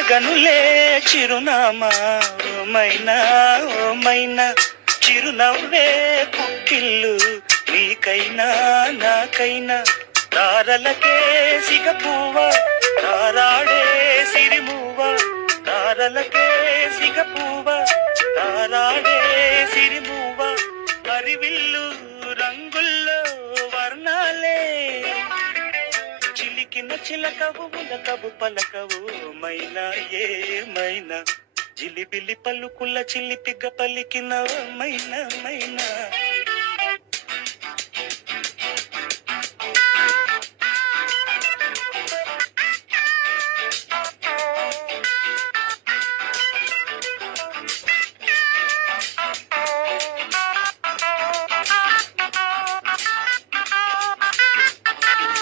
అడగనులే చిరునామా ఓమైనా ఓమైనా చిరునవ్వే పుట్టిల్లు నీకైనా నాకైనా తారలకే సిగపువ్వ తారాడే సిరిమువ్వ తారలకే సిగపువ్వ తారాడే సిరిమువ్వ హరివిల్లు రంగుల్లో వర్ణాలే చిలికిన చిలకవు ఉలకవు పలకవు మైనా ఏమైనా జిలిబిలి పలుకుల చిలిపిగ పలికిన మైనా మైనా